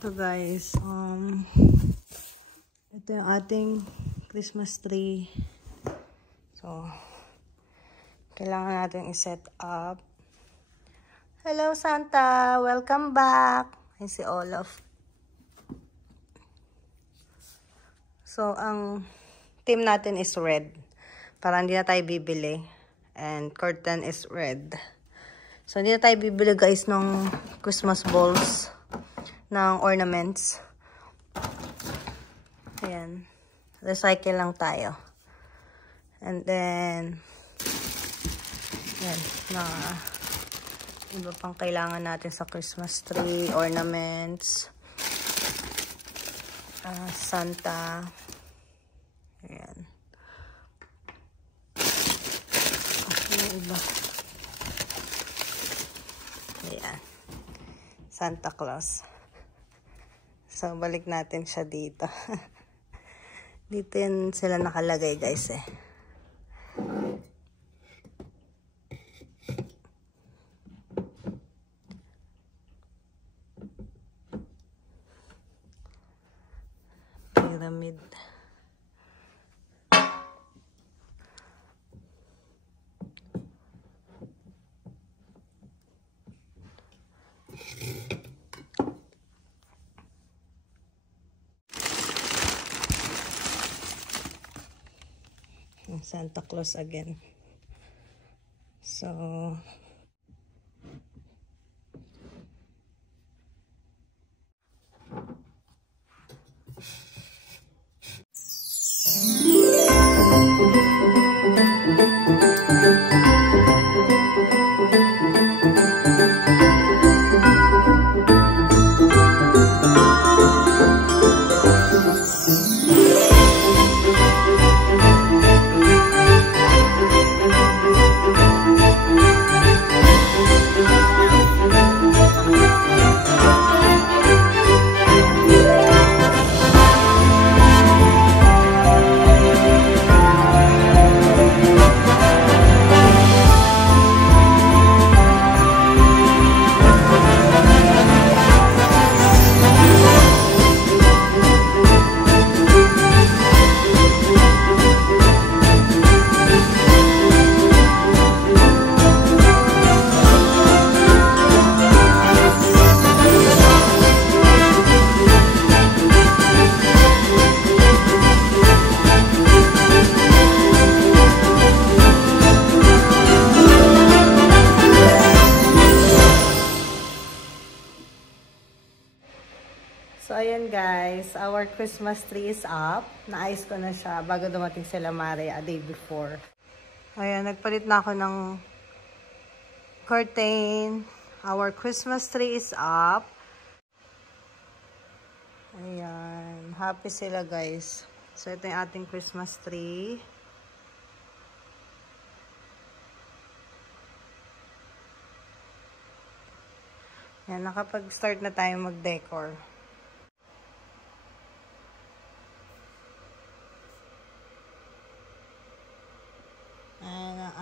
Ito guys, ito yung ating Christmas tree. So, kailangan natin i-set up. Hello Santa! Welcome back! Ay si Olaf. So, ang theme natin is red. Para hindi na tayo bibili. And curtain is red. So, hindi na tayo bibili guys ng Christmas balls. Ng ornaments. Ayan. Recycle lang tayo. And then, yan. Na iba pang kailangan natin sa Christmas tree. Ornaments. Santa. Ayan. Yung iba. Ayan. Santa Claus. So, balik natin siya dito. Dito yun sila nakalagay, guys, eh. Pyramid. Santa Claus again. So, ayan guys, our Christmas tree is up. Naayos ko na siya bago dumating sila Mare a day before. Ayan, nagpalit na ako ng curtain. Our Christmas tree is up. Ayan, happy sila guys. So ito yung ating Christmas tree. Ayan, nakapag-start na tayo mag-decor.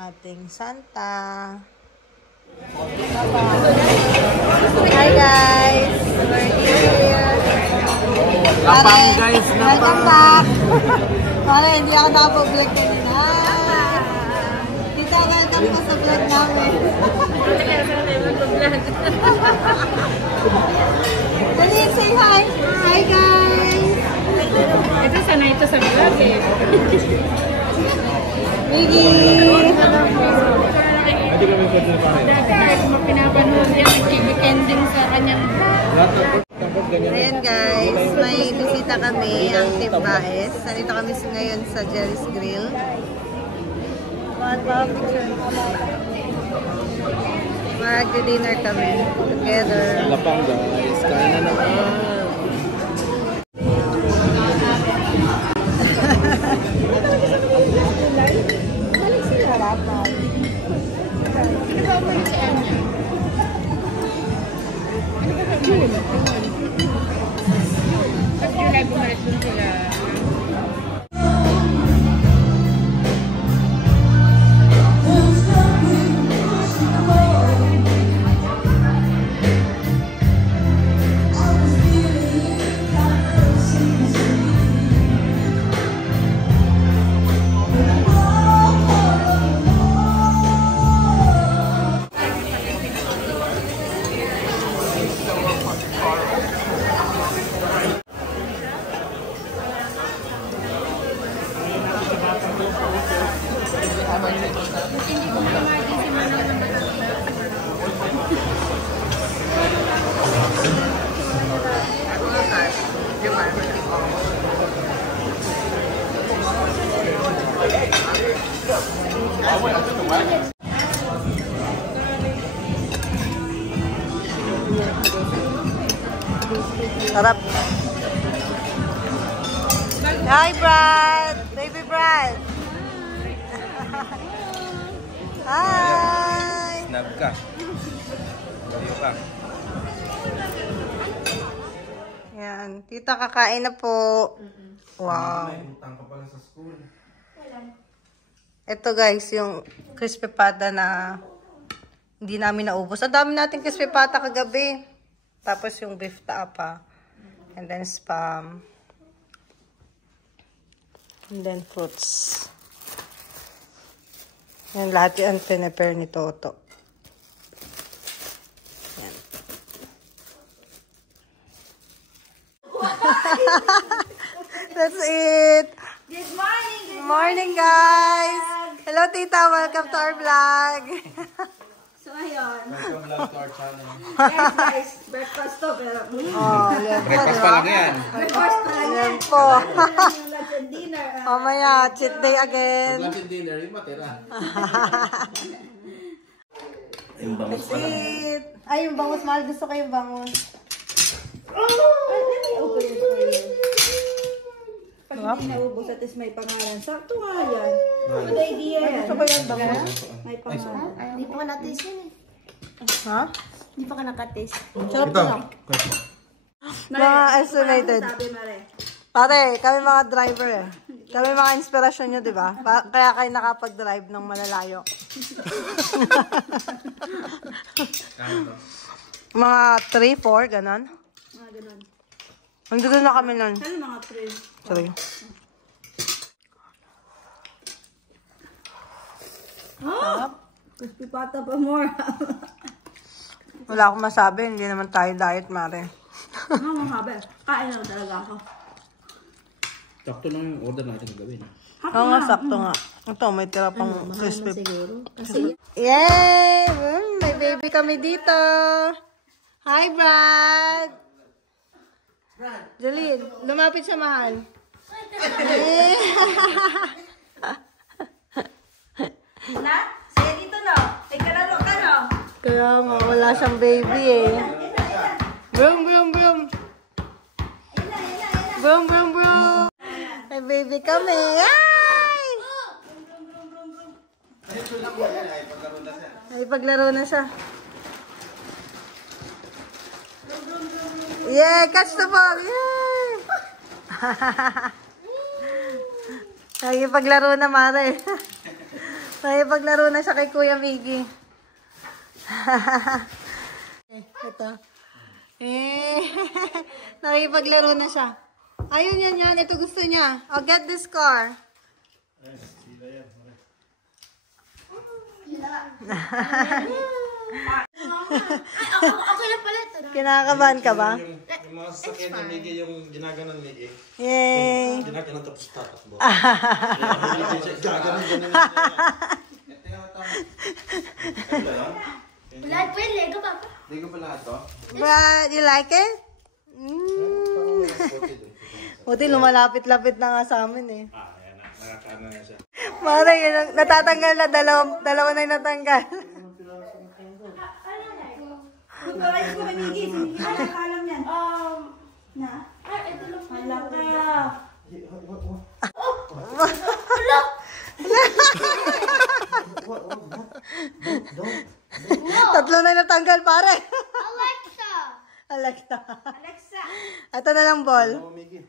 Ating Santa. Hi guys! We're here. Lapang guys! Welcome back! Pare, hindi ako nakapo-vlog kanina. Tita, welcome po sa vlog namin. Dali, say hi! Hi guys! Ito sanay ito sa vlog eh. Miggy! Dati kahit mapinapanood yan, nag-weekending sa kanyang... Ayan guys, may bisita kami, ang Team Baes. Nandito kami ngayon sa Jerry's Grill. Mag-dinner kami together. Lapang guys, kain na naman. Sarap. Hi, Brad! Baby Brad! Hi! Snap ka. Layo ka. Yan. Tita, kakain na po. Wow. Utang ka pala sa school. Ito guys, yung crispy pata na hindi namin naubos. Ang dami natin crispy pata kagabi. Tapos yung beef tapa. And then spam. And then fruits. Yan, lahat yung pinipare ni Toto. Yan. That's it. Good morning! Good morning, guys. Hello, Tita. Welcome to our vlog. So, ayun. Welcome lang to our channel. Guys, breakfast to, pero Oh, yan po, Breakfast di pa ba? lang yan. breakfast pa lang Yan yan. po. Yung lunch and dinner. Mamaya, cheat day again. Lunch and dinner, yung matira. That's it. Ay, yung bangus. Mahal, gusto ko yung bangus. Let me open it for you. Pag hindi naubos at least may pangalan. Sakto nga yan. Good idea yan. Gusto ko yung bangus. May pangalan. Hindi pa ka na-taste yun eh. Ha? Hindi pa ka naka-taste. Sarap na lang. Mga estimated. Sabi, Mare. Pare, kami mga driver eh. Kami mga inspirasyon nyo, di ba? Kaya kayo nakapag-drive ng malalayo. Mga 3, 4, ganon. Mga ganun. Nandito na kami nun. Ano mga friends? Sorry. Crispy pata pa more. Wala akong masabi. Hindi naman tayo diet, Mare. Ano mga haber? Kain lang talaga ako. Sakto lang yung order natin gawin. Oo nga, sakto nga. Ito, may tira pang crispy. Siguro. Kasi Yay! May baby kami dito. Hi, Brad! Jolene, lumapit sa mahal. Na? Sige dito no. May kalaro ka no. Kaya nga, wala siyang baby eh. Broom, broom, broom. Broom, broom, broom. May baby kami. Ay! Ay, paglaro na siya. Yeah, catch the ball. Yay! Nakipaglaro na, Mare. Nakipaglaro na siya kay Kuya Miggy. Ito. Nakipaglaro na siya. Ayun yan. Ito gusto niya. I'll get this car. okay na pala ito. Kinakabahan ka ba? Yung mga sasakyan ni Miggy, yung ginaganon ni Miggy. Yay! Ginaganon tapos tatakbo. Wala po yung Lego, Papa. Hindi ko pala ito. But, you like it? Buti lumalapit-lapit na nga sa amin eh. Ayan na. Nakakaano na siya. Mara, yun ang natatanggal na. Dalawa na yung natanggal. Kung gawin ko Miggy, hindi ka nakakalam yan. Na? Ito lang po. Hala ka. Tatlo na yung natanggal, pare. Alexa! Alexa. Alexa. Ito na lang ball. Miggy.